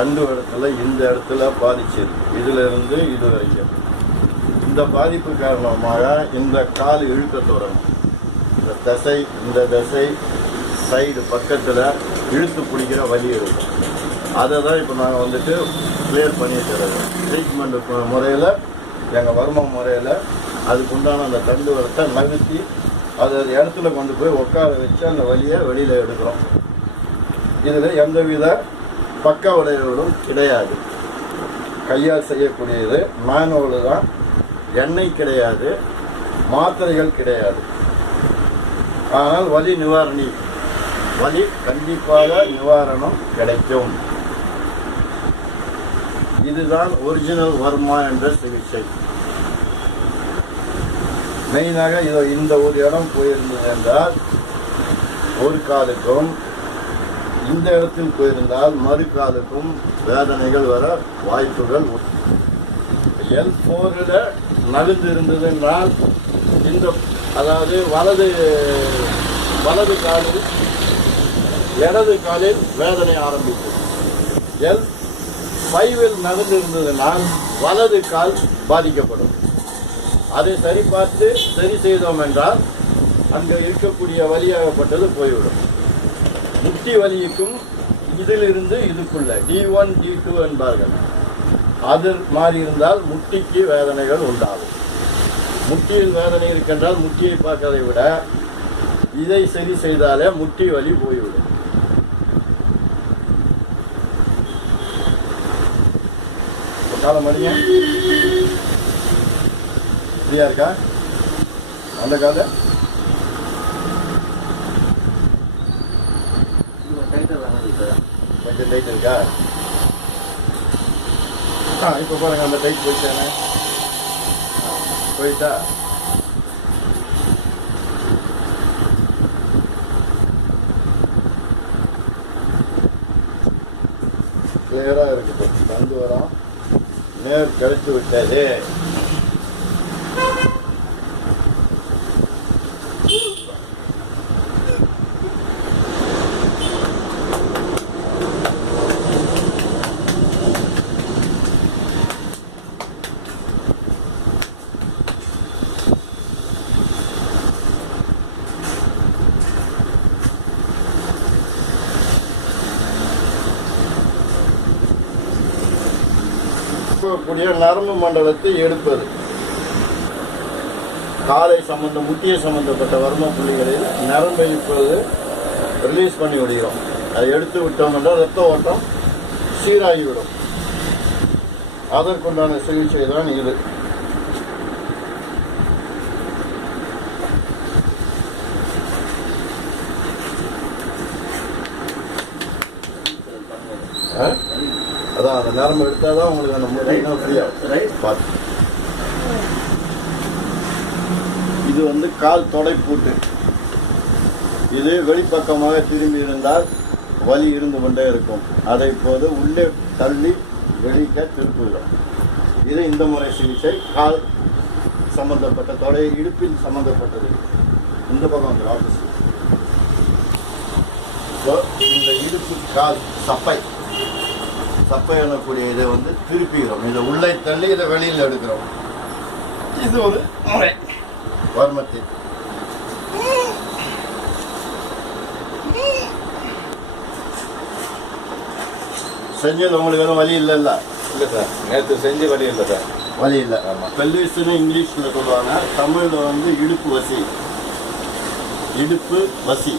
தண்டு இடத்துல இந்த இடத்துல பாதிச்சிருக்கு. இதிலிருந்து இது வரைக்கும் இந்த பாதிப்பு காரணமாக இந்த கால் இழுக்க தொடங்கும். இந்த தசை சைடு பக்கத்தில் இழுத்து பிடிக்கிற வலி இருக்கும். அதை தான் இப்போ நாங்கள் வந்துட்டு கிளியர் பண்ணிட்டு இருக்கோம். ட்ரீட்மெண்ட் முறையில், எங்கள் வர்ம முறையில் அதுக்குண்டான அந்த தண்டு வரத்தை நகர்த்தி அது இடத்துல கொண்டு போய் உட்கார வச்சு அந்த வலியை வெளியில் எடுக்கிறோம். இதில் எந்தவித பக்க விளைவுகளும் கிடையாது. கையால் செய்யக்கூடியது, மேனுவல் தான். எண்ணெய் கிடையாது, மாத்திரைகள் கிடையாது. ஆனால் வலி நிவாரணி, வலி கண்டிப்பாக நிவாரணம் கிடைக்கும். இதுதான் ஒரிஜினல் வர்மா என்ற சிகிச்சை. மெயினாக இதோ இந்த ஒரு இடம் போயிருந்தது என்றால் ஒரு காலுக்கும், இந்த இடத்தில் போயிருந்தால் மறு காலுக்கும் வேதனைகள் வர வாய்ப்புகள் உண்டு. L4 நகர்ந்து இருந்ததுனால் இந்த, அதாவது வலது காலில் இடது காலில் வேதனை ஆரம்பித்தது. L5 நகர்ந்து இருந்ததுனால் வலது கால் பாதிக்கப்படும். அதை சரி செய்தோம் என்றால் அங்கே இருக்கக்கூடிய வலியாகப்பட்டது போய்விடும். முட்டி வலிக்கும் இதிலிருந்து இதுக்குள்ள D1 D2 என்பார்கள். அது மாறி இருந்தால் முட்டிக்கு வேதனைகள் உண்டாகும். முட்டியில் வேதனை இருக்கின்றால் முட்டியை பார்க்கறதை விட இதை சரி செய்தாலே முட்டி வலி போய்விடும். காலம் மணியா ஃப்ரீயா இருக்கா? அந்த கால கொஞ்சம் டைட் இருக்கா? இப்போ பாருங்க, அந்த டைட் போயிட்டானே, போயிட்டா. கிளியராக இருக்குது. தந்து வரோம், நேர் கிடைத்து விட்டது. கூடிய நரம்பு மண்டலத்தை எடுப்பது, காலை முட்டிய சம்பந்தப்பட்ட வர்ம புள்ளிகளில் நரம்பை இப்போது ரிலீஸ் பண்ணி விடுகிறோம். அதை எடுத்து விட்டோம் என்றால் ரத்த ஓட்டம் சீராகிவிடும். அதற்குண்டான சிகிச்சை தான் இது. அதான் அந்த நரம்பு எடுத்தால் தான் உங்களுக்கு அந்த முறைனா ஃப்ரீயாக பார்த்து. இது வந்து கால் தொடைப்பூட்டு. இது வெளிப்பக்கமாக திரும்பி இருந்தால் வலி இருந்து கொண்டே இருக்கும். அதை இப்போது உள்ளே தள்ளி வெளிக்க திருப்பிவிடும். இது இந்த முறை சிகிச்சை. கால் சம்பந்தப்பட்ட தொடை, இடுப்பில் சம்பந்தப்பட்டது. இந்த பக்கம் வந்து ஆஃபீஸ். இந்த இடுப்பு கால் சப்பை எனக்கூடிய இதை வந்து திருப்பிக்கிறோம். இதை உள்ளே தள்ளி இதை வெளியில் எடுக்கிறோம். இது ஒரு முறை வர்மத்தில். செஞ்சது உங்களுக்கு எதுவும் வலி இல்லைல்ல? இல்லை சார், நேற்று செஞ்சு வலி இல்லை சார். வலி இல்லை. ஆமாம், பெல்விஸ்ன்னு இங்கிலீஷில் சொல்லுவாங்க. தமிழில் வந்து இடுப்பு வசி.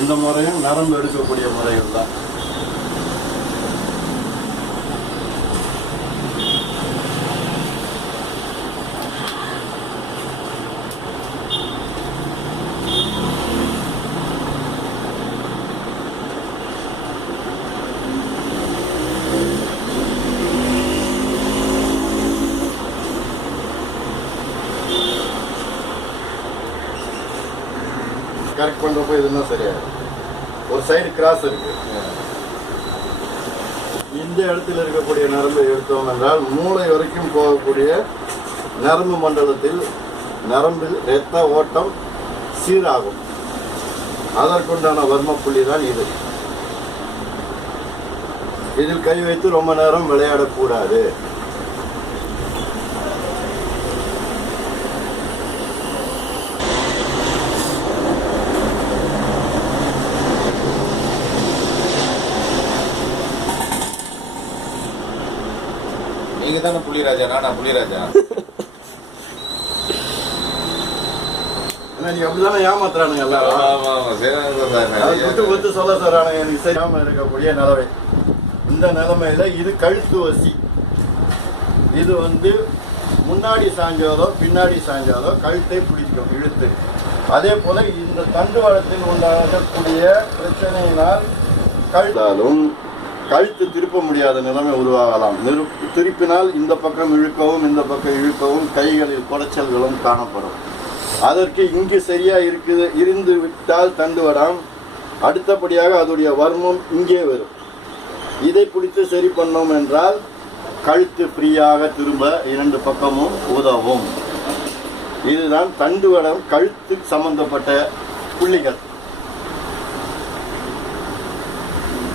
இந்த முறையும் நரம்பு எடுக்கக்கூடிய முறைகள் தான். கரெக்ட் பண்ணுறப்போ இது இன்னும் சரியாயிடும். ஒரு சைடு கிராஸ் இருக்கு. இந்த இடத்துல இருக்கக்கூடிய நரம்பை எடுத்தோம் என்றால் மூளை வரைக்கும் போகக்கூடிய நரம்பு மண்டலத்தில் நரம்பில் இரத்த ஓட்டம் சீராகும். அதற்குண்டான வர்ம புள்ளி தான் இது. இதில் கை வைத்து ரொம்ப நேரம் விளையாடக்கூடாது. நீங்க தானே புள்ளிராஜா, நான் புள்ளிராஜா. நீ அப்படிதானே ஏமாத்துறானுங்க எல்லாரும். ஆமா ஆமா சரி ஒத்து சொல்ல சொல்றானுங்க. எனக்கு சரியாம இருக்கக்கூடிய நிலவை. இந்த நிலைமையில இது கழுத்து வசி. இது முன்னாடி சாஞ்சாலோ பின்னாடி சாஞ்சாலோ கழுத்தை பிடிக்கும் இழுத்து. அதே போல இந்த தண்டுவடத்தில் உண்டாகக்கூடிய பிரச்சனையினால் கழுத்தாலும் கழுத்து திருப்ப முடியாத நிலைமை உருவாகலாம். திருப்பினால் இந்த பக்கம் இழுக்கவும் இந்த பக்கம் இழுக்கவும் கைகளில் குடைச்சல்களும் காணப்படும். அதற்கு இங்கு சரியா இருந்து விட்டால் தண்டுவடம், அடுத்தபடியாக அதோடைய வர்மம் இங்கே வரும். இதை பிடித்து சரி பண்ணோம் என்றால் கழுத்து ஃப்ரீயாக திரும்ப இரண்டு பக்கமும் உதவும். இதுதான் தண்டுவடம் கழுத்து சம்பந்தப்பட்ட புள்ளிகள்.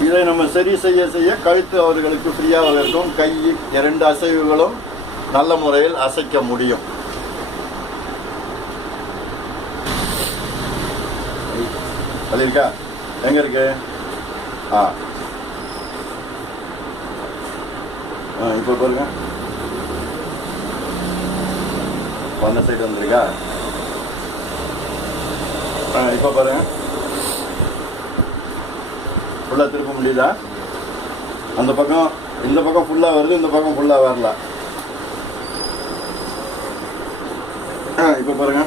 இதை நம்ம சரி செய்ய செய்ய கழுத்து அவர்களுக்கு ஃப்ரீயாக இருக்கும். கை இரண்டு அசைவுகளும் நல்ல முறையில் அசைக்க முடியும். அது இருக்கா? எங்க இருக்கு? இப்போ பாருங்க, அந்த சைடு வந்துருக்கா? இப்போ பாருங்க, ஃபுல்லாக திருப்ப முடியுதா? அந்த பக்கம் இந்த பக்கம் ஃபுல்லாக வருது, இந்த பக்கம் ஃபுல்லாக வரல. இப்போ பாருங்க,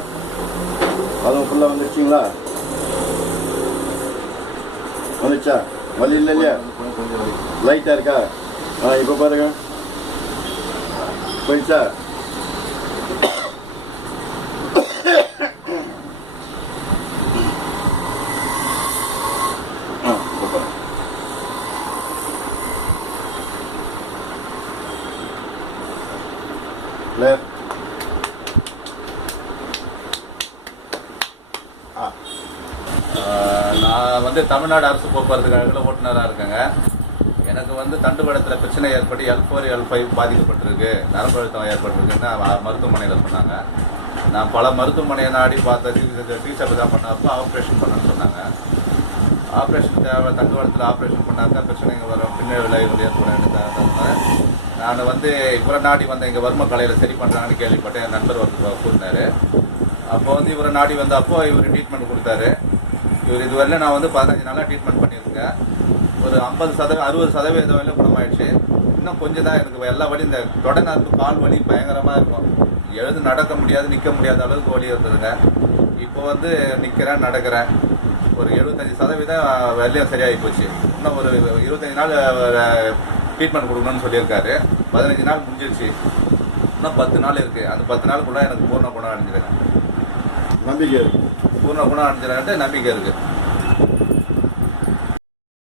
அதுவும் ஃபுல்லாக வந்துருச்சிங்களா? வந்துச்சா? வலி இல்லை இல்லையா? லைட்டாக இருக்கா? இப்போ பாருங்க, போயிடுச்சா? நான் தமிழ்நாடு அரசு போக்குவரத்து கழகத்தில் ஓட்டுநராக இருக்கேங்க. எனக்கு தண்டுவடத்தில் பிரச்சனை ஏற்பட்டு L4 L5 பாதிக்கப்பட்டிருக்கு, நரம்பு அழுத்தம் ஏற்பட்டிருக்குன்னு மருத்துவமனையில் சொன்னாங்க. நான் பல மருத்துவமனையை நாடி பார்த்த டீச்சர் தான் பண்ணப்போ ஆப்ரேஷன் பண்ணணும்னு சொன்னாங்க. ஆப்ரேஷன் தேவை, தண்டுவடத்தில் ஆப்ரேஷன் பண்ணாக்கா பிரச்சனைங்க வரும், பின்னர் விளைவுகள் ஏற்படும். நான் இவரை நாடி இங்கே வர்ம கலையில் சரி பண்ணுறாங்கன்னு கேள்விப்பட்டேன். என் நண்பர் கூட்டினார். அப்போ இவரை நாடி அப்போ இவர் ட்ரீட்மெண்ட் கொடுத்தாரு. இவர் இதுவரையிலும் நான் 15 நாளாக ட்ரீட்மெண்ட் பண்ணியிருக்கேன். ஒரு 60% வரையிலும் குணமாயிடுச்சு. இன்னும் கொஞ்சம் தான் எனக்கு எல்லா வலி, இந்த தொடர்ந்து கால் வலி பயங்கரமாக இருக்கும். எழுந்து நடக்க முடியாது, நிற்க முடியாத அளவுக்கு வலி இருந்ததுங்க. இப்போ நிற்கிறேன், நடக்கிறேன். ஒரு 75% வெள்ளையும் சரியாகி போச்சு. இன்னும் ஒரு 25 நாள் ட்ரீட்மெண்ட் கொடுக்கணும்னு சொல்லியிருக்காரு. 15 நாள் முடிஞ்சிருச்சு, இன்னும் 10 நாள் இருக்குது. அந்த 10 நாளுக்குள்ளே எனக்கு பூர்ண குணம் அடைஞ்சிருக்கேன். நம்பிக்கை இருக்குது. பூர்ண குணம் அடைஞ்சிருக்கேன் நம்பிக்கை இருக்குது.